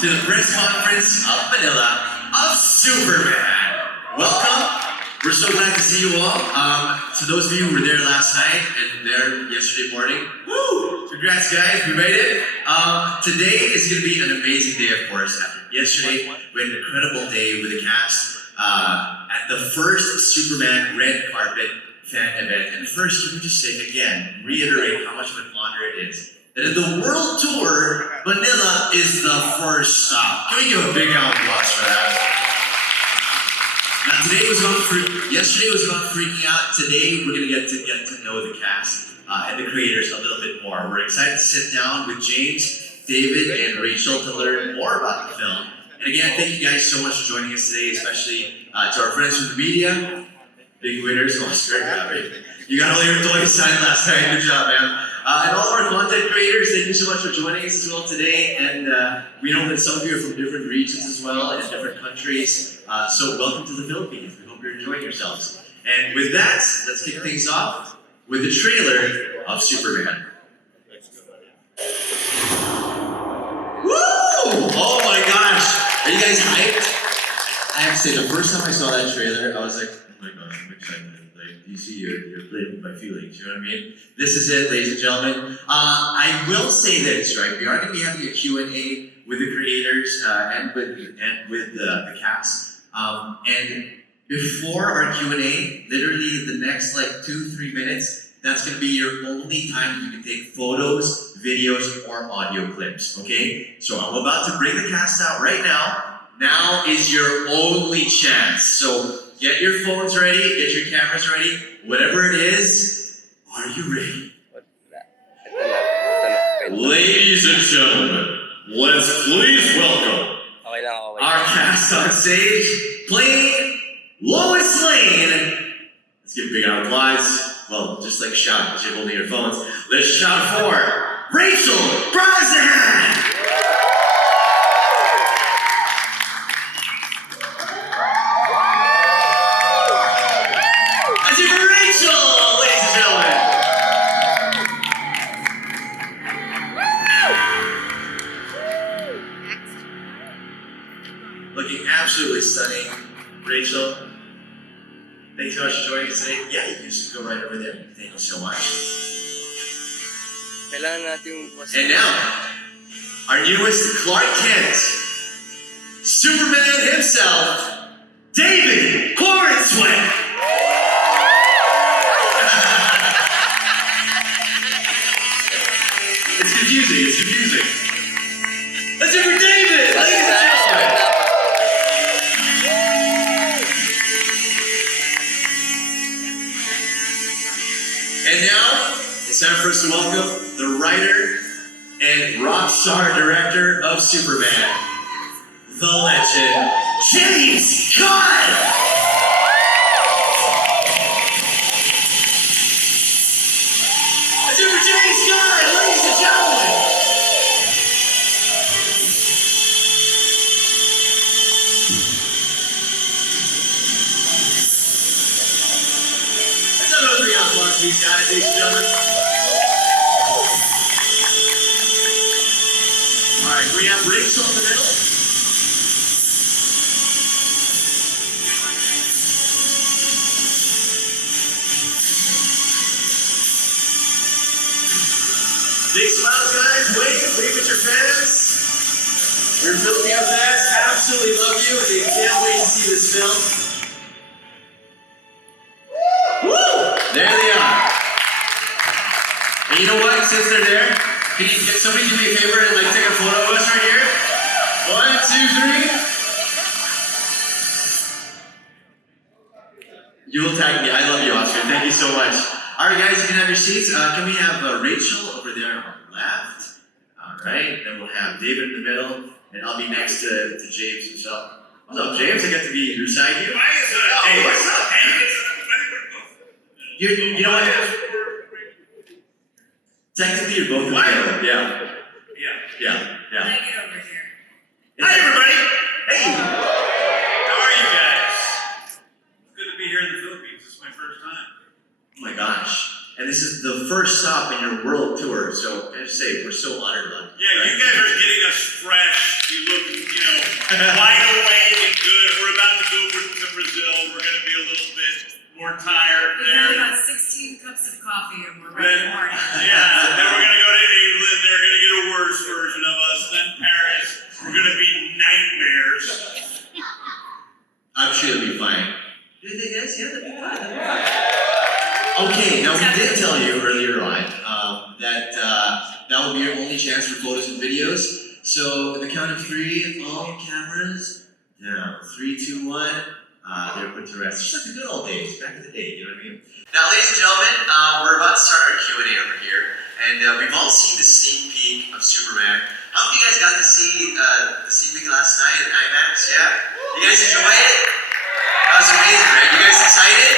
to the press conference of Manila of Superman. Welcome. We're so glad to see you all. To those of you who were there last night and there yesterday morning, woo! Congrats, guys, we made it. Today is going to be an amazing day, of course. Yesterday, we had an incredible day with the cast at the first Superman red carpet fan event. And first, let me just say again, reiterate how much of an honor it is that in the world tour, Manila is the first stop. Can we give a big round of applause for that? Now, yesterday was about freaking out. Today, we're gonna get to know the cast and the creators a little bit more. We're excited to sit down with James, David, and Rachel to learn more about the film. And again, thank you guys so much for joining us today, especially to our friends from the media. Big winners, Oscar. You got all your toys signed last night. Good job, man. And all of our content creators, thank you so much for joining us as well today. And we know that some of you are from different regions as well, and different countries. So welcome to the Philippines. We hope you're enjoying yourselves. And with that, let's kick things off with the trailer of Superman. Woo! Oh my gosh! Are you guys hyped? I have to say, the first time I saw that trailer, I was like, oh my gosh, I'm excited. Like, DC, you're playing with my feelings, you know what I mean? This is it, ladies and gentlemen. I will say this, right? We are going to be having a Q&A with the creators and with the cast. And before our Q&A, literally the next like 2-3 minutes, that's going to be your only time you can take photos, videos, or audio clips, okay? So I'm about to bring the cast out right now. Now is your only chance. So get your phones ready, get your cameras ready, whatever it is. Are you ready? Ladies and gentlemen, let's please welcome our cast on stage, playing Lois Lane. Let's give a big round of applause. Well, just like shout because you're holding your phones. Let's shout for Rachel Brosnahan! Let's hear for Rachel, ladies and gentlemen. Looking absolutely stunning, Rachel. Thanks so much for joining us today. Yeah, you can just go right over there. Thank you so much. And now, our newest Clark Kent, Superman himself, David Corenswet. It's confusing. Let's do it for David, ladies and gentlemen. And now, it's time for us to welcome the writer and rock star director of Superman, the legend, James Gunn! Let's do it for James Gunn, ladies and gentlemen! Let's have another 3 rounds of these guys, ladies and gentlemen. Alright, we have Rachel in the middle. Big smiles, guys. Wave at your fans. Your Filipino fans absolutely love you and they can't wait to see this film. Woo! There they are. And you know what? Since they're there, can somebody do me a favor and like take a photo of us right here? 1, 2, 3. You will tag me. I love you, Oscar. Thank you so much. All right, guys, you can have your seats. Can we have Rachel over there on the left? All right, then we'll have David in the middle, and I'll be next to James himself. What's up, James? I got to be beside you. Hey, what's up, man? You know what? Technically, you're both in the middle. Yeah. Let me get over here. Hi, everybody. Hey. How are you guys? It's good to be here in the Philippines. This is my first time. Oh my gosh. And this is the first stop in your world tour. So I just say we're so honored, man. Yeah, you guys are getting us fresh. You look, wide awake and good. We're about to go to Brazil. We're going to be a little bit more tired We've had there. about 16 cups of coffee and we're ready to party. Yeah, then we're going to go to England. They're going to get a worse version of us. Then Paris. We're going to be nightmares. I'm sure it'll be fine. Did they guys? Yeah, that'd be fine. Okay, now we did tell you earlier on that that will be your only chance for photos and videos. So, at the count of 3, all cameras down. 3, 2, 1. They're put to rest. Just like the good old days, back in the day, you know what I mean? Now, ladies and gentlemen, we're about to start our Q&A over here, and we've all seen the sneak peek of Superman. How many of you guys got to see the sneak peek last night at IMAX? Yeah? You guys enjoy it? That was amazing, right? You guys excited?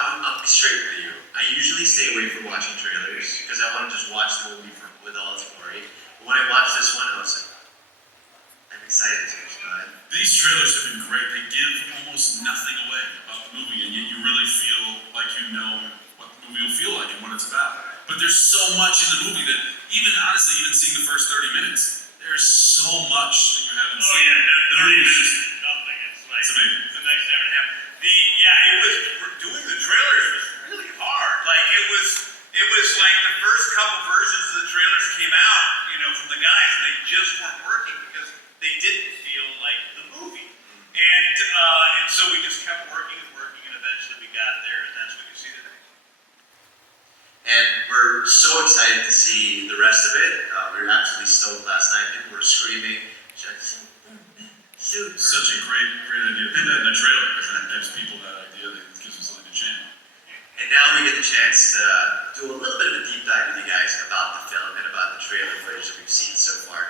I'll be straight with you. I usually stay away from watching trailers because I want to just watch the movie with all its glory. But when I watched this one, I was like, I'm excited to watch it. These trailers have been great. They give almost nothing away about the movie, and yet you really feel like you know what the movie will feel like and what it's about. But there's so much in the movie that honestly, even seeing the first 30 minutes, there's so much that you haven't seen. Oh yeah, The 30 movie's minutes just, is nothing. It's like, it's amazing. the next hour and a half. It was, doing the trailers was really hard. Like, it was like the first couple versions of the trailers came out, from the guys, and they just weren't working because they didn't feel like the movie. And so we just kept working, and eventually we got there, and that's what you see today. And we're so excited to see the rest of it. We were absolutely stoked last night. People were screaming. Such a great idea to put that in a trailer because that gives people that idea. That gives them something to chant. And now we get the chance to do a little bit of a deep dive with you guys about the film and about the trailer footage that we've seen so far.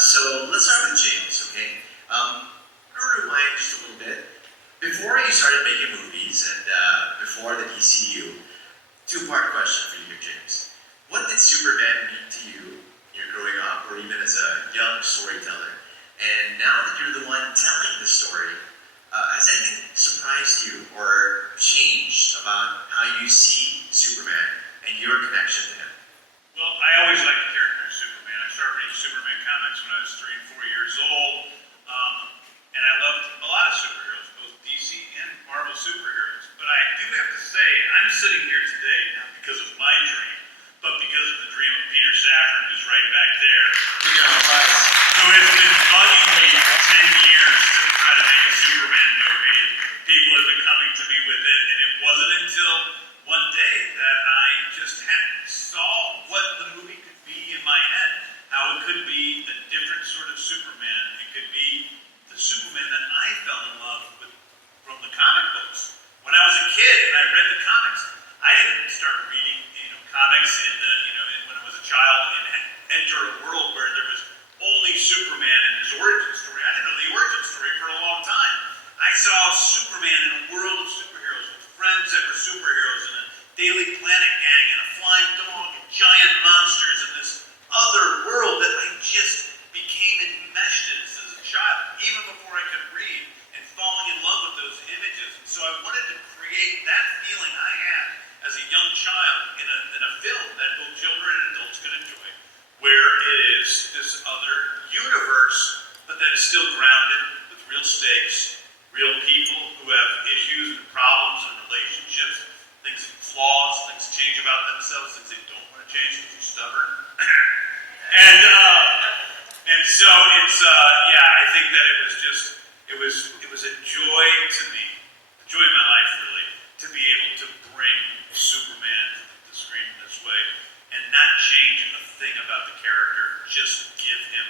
So let's start with James, okay? I'm going to rewind just a little bit. Before you started making movies and before the DCU, two-part question for you here, James. What did Superman mean to you when you're growing up or even as a young storyteller? And now that you're the one telling the story, has anything surprised you or changed about how you see Superman and your connection to him? Well, I always liked the character of Superman. I started reading Superman comics when I was 3 and 4 years old, and I loved a lot of superheroes, both DC and Marvel superheroes. But I do have to say, I'm sitting here today not because of my dream, but because of the dream of Peter Safran, who's right back there. Look at our Who has been bugging me for 10 years to try to make a Superman movie, and people have been coming to me with it, and it wasn't until one day that I just saw what the movie could be in my head, how it could be a different sort of Superman. It could be the Superman that I fell in love with from the comic books. When I was a kid and I read the comics, I didn't start reading comics when I was a child and enter a world where there was only Superman and his origin story. I didn't know the origin story for a long time. I saw Superman in a world of superheroes with friends that were superheroes and a Daily Planet gang and a flying dog and giant monsters and this other world that I just became enmeshed in as a child, even before I could read, and falling in love with those images. And so I wanted to create that feeling I had as a young child in a film that both children and adults could enjoy, where it is this other universe, but that is still grounded with real stakes, real people who have issues and problems and relationships, things flaws, things change about themselves, things they don't want to change because they're stubborn. and so it's I think that it was a joy to me, the joy of my life really, to be able to bring Superman to the screen in this way and not change a thing about the character, just give him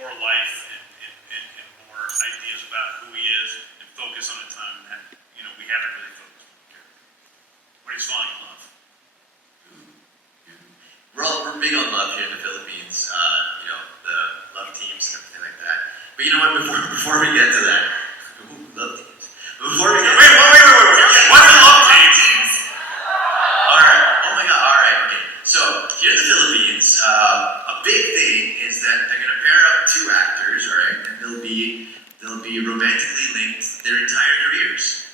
more life and more ideas about who he is and focus on a time that we haven't really focused on the character. When he's falling in love. We're big on love here in the Philippines, the love teams and everything like that. But you know what, before we get to that, love teams. Before we get Wait. What's the love teams? Alright, oh my god, alright, okay. So, here in the Philippines, a big thing is that they're gonna pair up 2 actors, alright, and they'll be romantically linked their entire careers.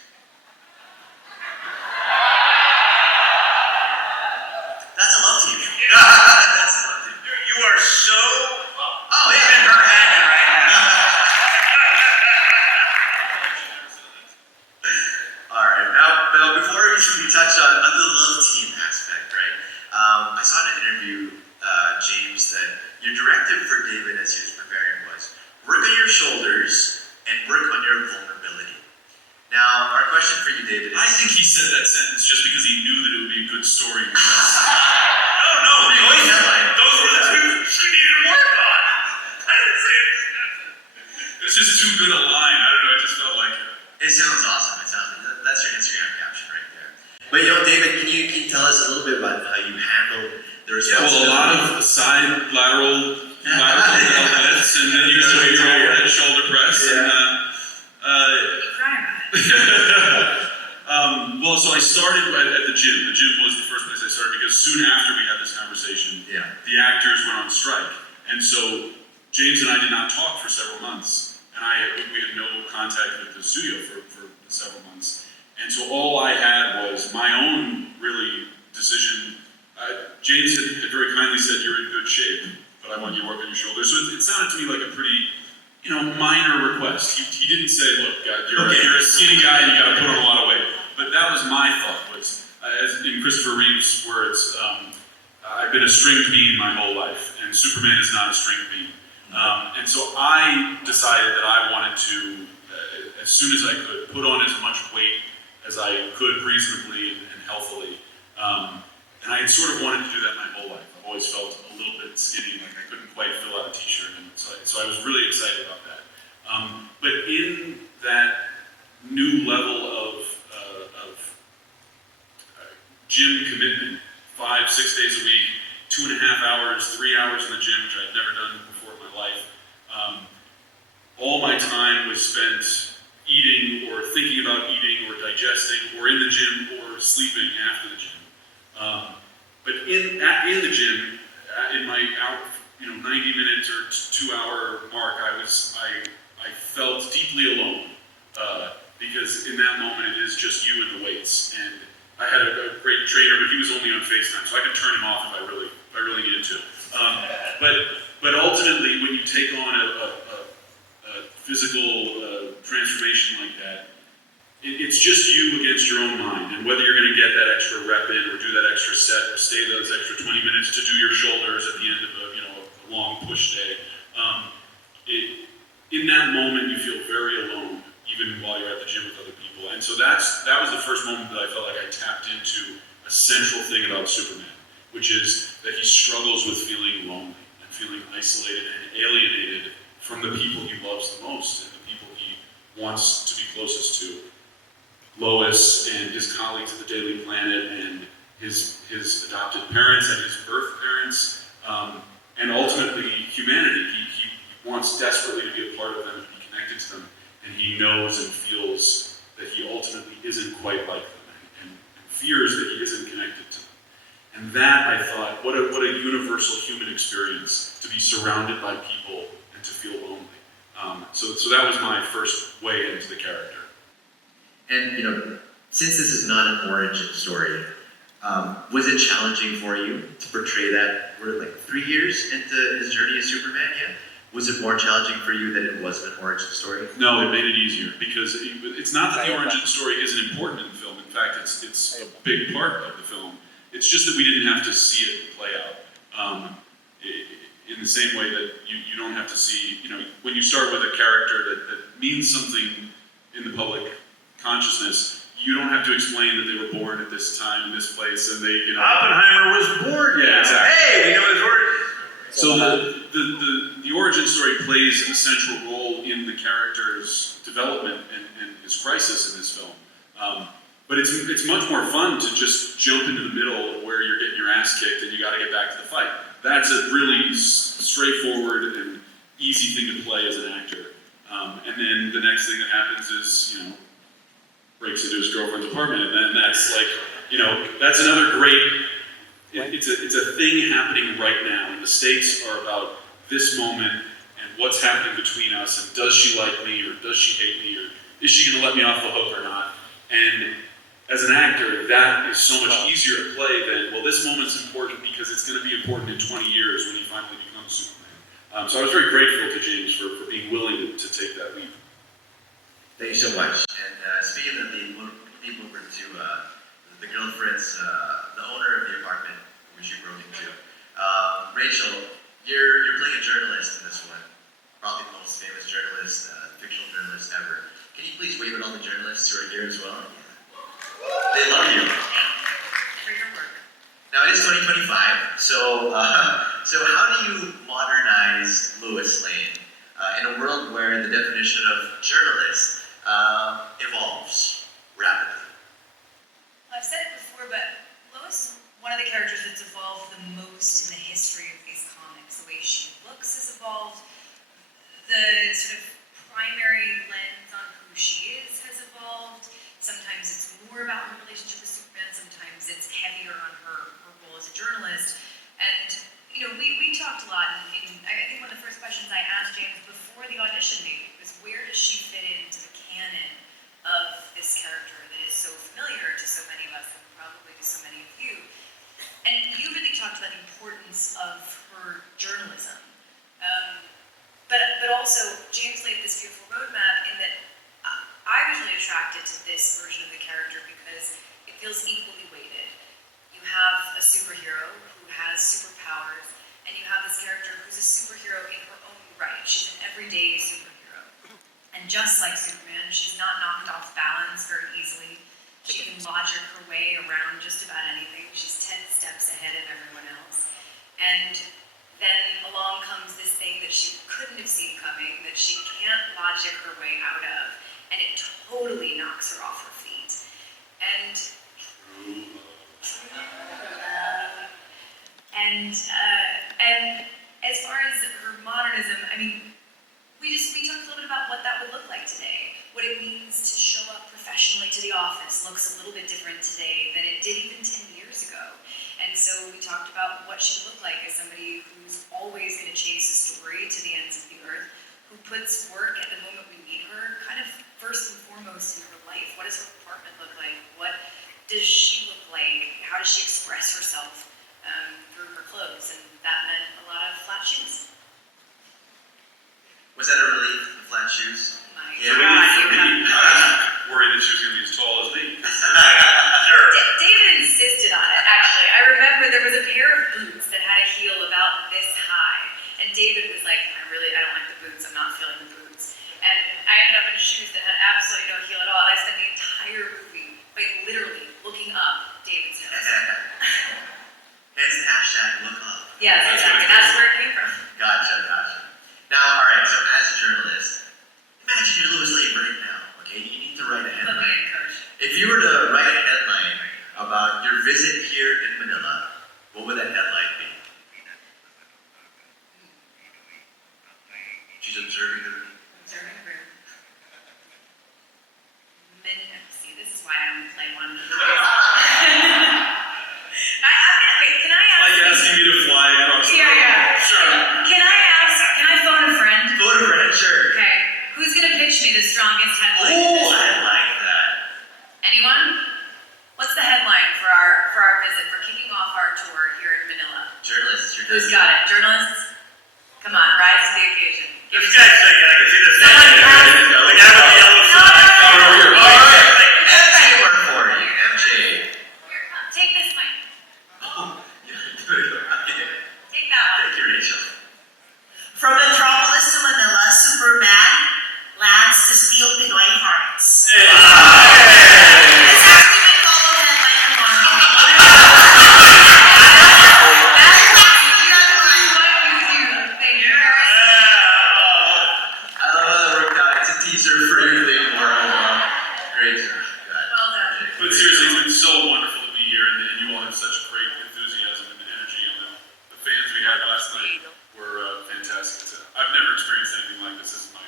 as he was preparing was, work on your shoulders and work on your vulnerability. Now, our question for you, David, is... I think he said that sentence just because he knew that it would be a good story to press. No, those were the two she needed to work on. I didn't say it. It's just too good a line. I don't know. I just felt like it. It sounds awesome. That's your Instagram caption right there. But David, can you tell us a little bit about how you handle the responsibility? Well, a lot of side lateral lifts, and then you do your overhead shoulder press, and well, so I started at the gym. The gym was the first place I started because soon after we had this conversation, the actors went on strike, and so James and I did not talk for several months, and we had no contact with the studio for several months, and so all I had was my own really decision. James had very kindly said, "You're in good shape, but I want you to work on your shoulders." So it sounded to me like a pretty, minor request. He didn't say, "Look, you're a skinny guy and you got to put on a lot of weight." But that was my thought. Was as in Christopher Reeve's words, "I've been a stringed bean my whole life, and Superman is not a stringed bean." And so I decided that I wanted to, as soon as I could, put on as much weight as I could reasonably and healthily. And I had sort of wanted to do that my whole life. I've always felt a little bit skinny, like I couldn't quite fill out a t-shirt, and so I was really excited about that. But in that new level of gym commitment, 5-6 days a week, 2.5 hours, 3 hours in the gym, which I'd never done before in my life, all my time was spent eating or thinking about eating or digesting or in the gym or sleeping after the gym. But in the gym, in my 90-minute or 2-hour mark, I felt deeply alone because in that moment it is just you and the weights. And I had a great trainer, but he was only on FaceTime, so I could turn him off if I really needed to. But ultimately, when you take on a physical transformation like that, it's just you against your own mind, and whether you're going to get that extra rep in, or do that extra set, or stay those extra 20 minutes to do your shoulders at the end of a long push day. In that moment, you feel very alone, even while you're at the gym with other people. And so that was the first moment that I felt like I tapped into a central thing about Superman, which is that he struggles with feeling lonely and feeling isolated and alienated from the people he loves the most and the people he wants to be closest to. Lois and his colleagues at the Daily Planet and his adopted parents and his birth parents, and ultimately humanity. He wants desperately to be a part of them and be connected to them, and he knows and feels that he ultimately isn't quite like them and fears that he isn't connected to them. And that, I thought, what a universal human experience to be surrounded by people and to feel lonely. So that was my first way into the character. And since this is not an origin story, was it challenging for you to portray that? We're like 3 years into his journey as Superman yet. Was it more challenging for you that it wasn't an origin story? No, it made it easier because it's not that the origin story isn't important in the film. In fact, it's a big part of the film. It's just that we didn't have to see it play out. In the same way that you don't have to see, when you start with a character that means something in the public consciousness, you don't have to explain that they were born at this time, in this place, and they, Oppenheimer was born. Yeah, exactly. Hey, we know his origin. So the origin story plays a central role in the character's development and his crisis in this film. But it's much more fun to just jump into the middle where you're getting your ass kicked and you got to get back to the fight. That's a really straightforward and easy thing to play as an actor. And then the next thing that happens is, breaks into his girlfriend's apartment, and then that's like, that's another great. It's a thing happening right now, and the stakes are about this moment and what's happening between us, and does she like me, or does she hate me, or is she going to let me off the hook or not? And as an actor, that is so much easier to play than, well, this moment's important because it's going to be important in 20 years when he finally becomes Superman. So I was very grateful to James for being willing to take that leap. Thank you so much. And speaking of the people over to the girlfriend's, the owner of the apartment which you broke into, Rachel, You're playing a journalist in this one. Probably the most famous journalist, fictional journalist ever. Can you please wave at all the journalists who are here as well? They love you. Thank you for your work. Now it is 2025, so how do you modernize Lewis Lane in a world where the definition of journalist evolves rapidly? I've said it before, but Lois is one of the characters that's evolved the most in the history of these comics. The way she looks has evolved. The sort of primary lens on who she is has evolved. Sometimes it's more about her relationship with Superman, sometimes it's heavier on her role as a journalist. And, you know, we talked a lot, and I think one of the first questions I asked James before the audition maybe was, where does she fit into the canon of this character that is so familiar to so many of us, and probably to so many of you? And you really talked about the importance of her journalism. But also, James laid this beautiful roadmap in that I was really attracted to this version of the character because it feels equally weighted. You have a superhero who has superpowers, and you have this character who's a superhero in her own right. She's an everyday superhero. And just like Superman, she's not knocked off balance very easily. She can logic her way around just about anything. She's 10 steps ahead of everyone else. And then along comes this thing that she couldn't have seen coming, that she can't logic her way out of, and it totally knocks her off her feet. And as far as her modernism, I mean, we talked a little bit about what that would look like today. What it means to show up professionally to the office looks a little bit different today than it did even 10 years ago. And so we talked about what she looked like as somebody who's always going to chase a story to the ends of the earth, who puts work at the moment we need her, kind of first and foremost in her life. What does her apartment look like? What does she look like? How does she express herself through her clothes? And that meant a lot of flat shoes. Was that a relief, the flat shoes? My Yeah, God, for me, you I was worried that she was going to be as tall as me. Sure. David insisted on it, actually. I remember there was a pair of boots that had a heel about this high. And David was like, I don't like the boots, I'm not feeling the boots. And I ended up in shoes that had absolutely no heel at all. And I spent the entire movie, like literally, looking up David's nose. Hence the hashtag look up. Yes, exactly. That's where it came from. Gotcha. Now, alright, so as a journalist, imagine you're Lewis Lane right now, okay? You need to write a Put me headline. in, coach. If you were to write a headline about your visit here in Manila, what would that headline be? She's observing the room. Observing the room. See, this is why I don't play one of these. Wait, can I ask? Like asking me to fly across the room. Yeah. Sure. Can I phone a friend? Phone a friend, sure. Okay. Who's gonna pitch me the strongest headline? Oh, I like that. Anyone? What's the headline for our visit, for kicking off our tour here in Manila? Journalists, you're Who's got it? Journalists? Come on, rise to the occasion. Give This me guy's some- thinking, I can see this. Someone The guy has- with the yellow flag. No. Alright, MJ work for you. MJ. Here, come, take this mic. Oh, yeah. Take that one. Thank you, Rachel. From Metropolis to Manila, Superman lands to steal Pinoy hearts. It's actually my follow headline tomorrow. Thank you. I love how that worked out. It's a teaser for your thing more. Great job. Well done. But seriously, it's been so wonderful to be here, and you all have such great enthusiasm and energy, and the fans we had last night were fantastic. I've never experienced anything like this. This is my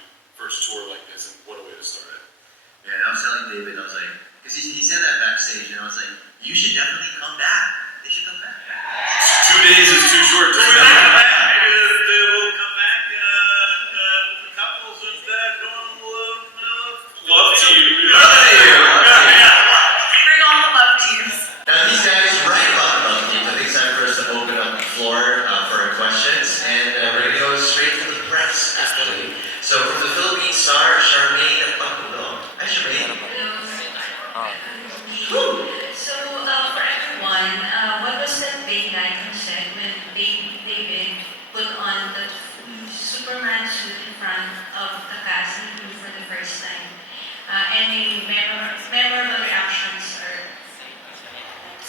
any memorable reactions or?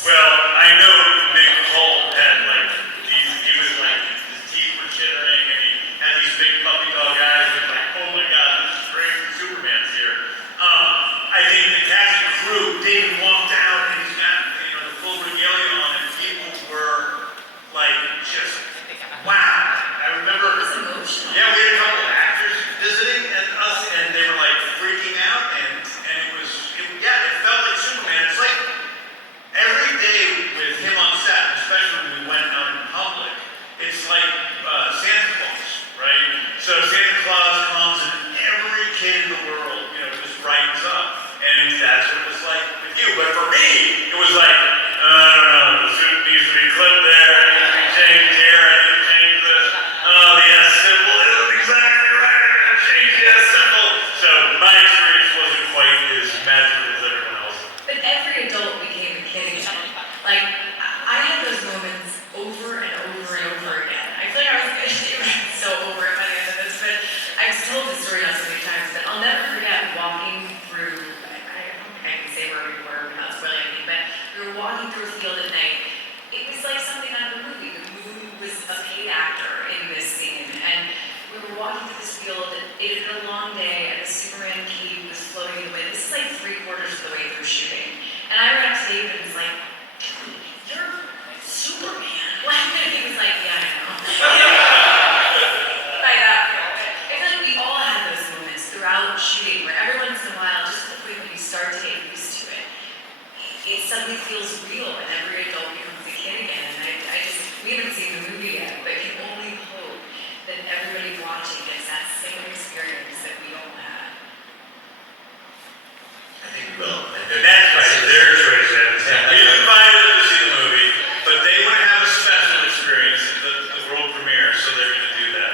Well, I know Nick Holt had like he was like his teeth were chittering and he had these big puppy dog eyes and like, oh my god, this is great, Superman's here. I think the cast and crew, David walked out and he's got the full regalia on and people were like just wow. I remember It was emotional. yeah, we had a couple of actors visiting and us and they were like freaking out and it felt like Superman. It's like every day with him on set, especially when we went out in public, it's like Santa Claus, right? So Santa Claus comes and every kid in the world, just brightens up. And that's what it was like with you. But for me, it was like, I don't know, the suit needs to be clipped there, it needs to be changed here, I need to change this. Oh, the S symbol isn't exactly right, I gotta change the S symbol. So my experience wasn't quite as magical as everyone else. But every adult became a kid again. Like, I had those moments over and over and over again. I feel like I was going to do it so over it by the end of this, but I've told this story now so many times that I'll never forget walking through, I don't think I can say where we were without spoiling anything, but we were walking through a field at night. It was like something out of a movie. The moon was a paid actor in this scene, and we were walking through this field. It had been a long day, and the Superman cape was floating in the wind. This is like 3/4 of the way through shooting. And I ran up to David and was like, dude, you're Superman. And he was like, yeah, I know. By that point. I feel like we all had those moments throughout shooting where every once in a while, just the point when you start to get used to it, it suddenly feels real and every adult becomes a kid again. And we haven't seen the movie yet, but can only hope that everybody watching gets that same experience that we all had. I think we will. And that's their choice. We invited them to see the movie, but they want to have a special experience at the world premiere, so they're going to do that.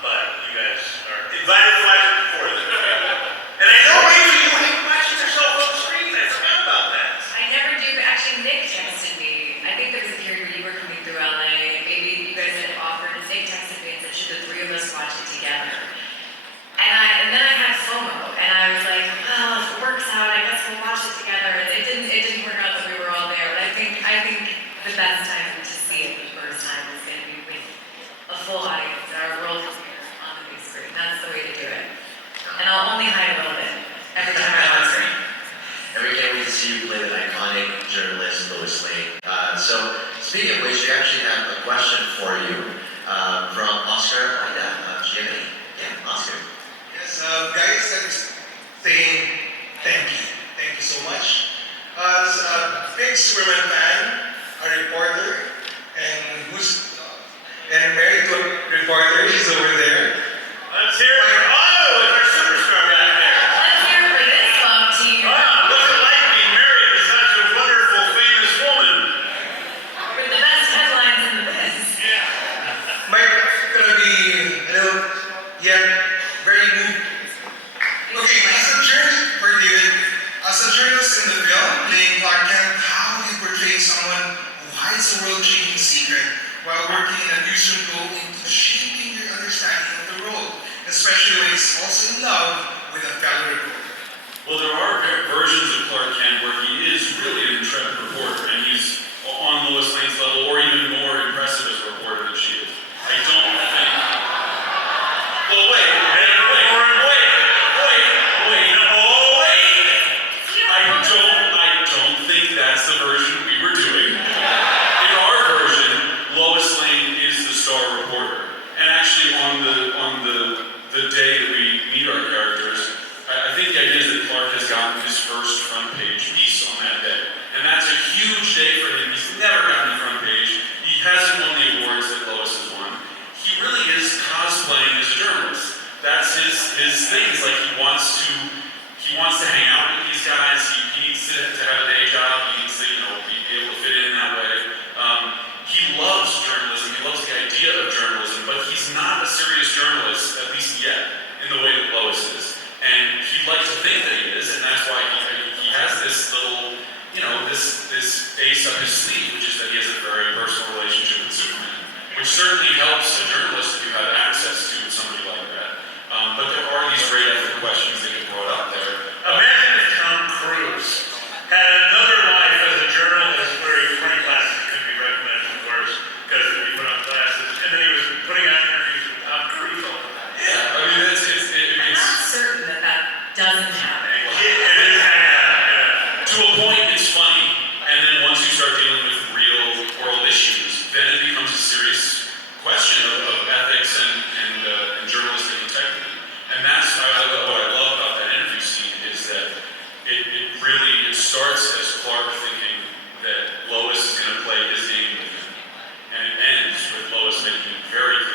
But you guys are invited to watch it before then. And I know, Rachel, you hate watching yourself on the screen. I forgot about that. I never do, but actually Nick texted me. I think there was a period where you were coming through LA, and maybe you guys had offered, and Nick texted me and said, should the three of us watch it together? And then I had FOMO, and I was like, well, if it works out, I guess we'll watch it together. And it didn't work out that we were all there, but I think the best time to see it the first time is going to be with a full audience, our world premiere on the big screen. That's the way to do it. And I'll only hide a little bit every time I'm on screen. And we can't wait to see you play that iconic journalist, Lois Lane. So, speaking of which, we actually have a question for you from Oscar. GMA. Yeah, Oscar. Yes, guys, I'm saying thank you. Thank you so much. As a big Superman fan, a reporter, and married to a reporter, she's over there. Let's hear it. Oh, look, our superstar back there. Let's hear it for this love team. Wow, what's it like being married to such a wonderful, famous woman? With the best headlines in the biz. My wife is gonna be a little, yet very moved. Okay, as a journalist in the film, playing Clark Kent, how do you portray someone who hides a world-changing secret while working in a newsroom go into shaping your understanding of the role, especially when he's also in love with a fellow reporter? Well, there are versions of Clark Kent where he is really an intrepid reporter, and he's on Lois Lane's level, or even more impressive as a reporter than she is. I don't think. Well, wait. I don't think that's the version we were doing. In our version, Lois Lane is the star reporter, and actually on the day that we meet our characters, I think the idea is that Clark has gotten his first front page piece on that day. And that's a huge day for him. He's never gotten the front page. He hasn't won the awards that Lois has won. He really is cosplaying as a journalist. That's his thing. It's like he wants to hang out with these guys. He needs to have a day job. He needs to, be able to fit in that way. He loves journalism. He loves the idea of journalism, but he's not a serious journalist, at least yet, in the way that Lois is. And he'd like to think that he is, and that's why he has this little, this ace up his sleeve, which is that he has a very personal relationship with Superman, which certainly helps a journalist if you have access to somebody like that. But there are these great ethical questions that get brought up there it starts as Clark thinking that Lois is going to play his game with him. And it ends with Lois making it very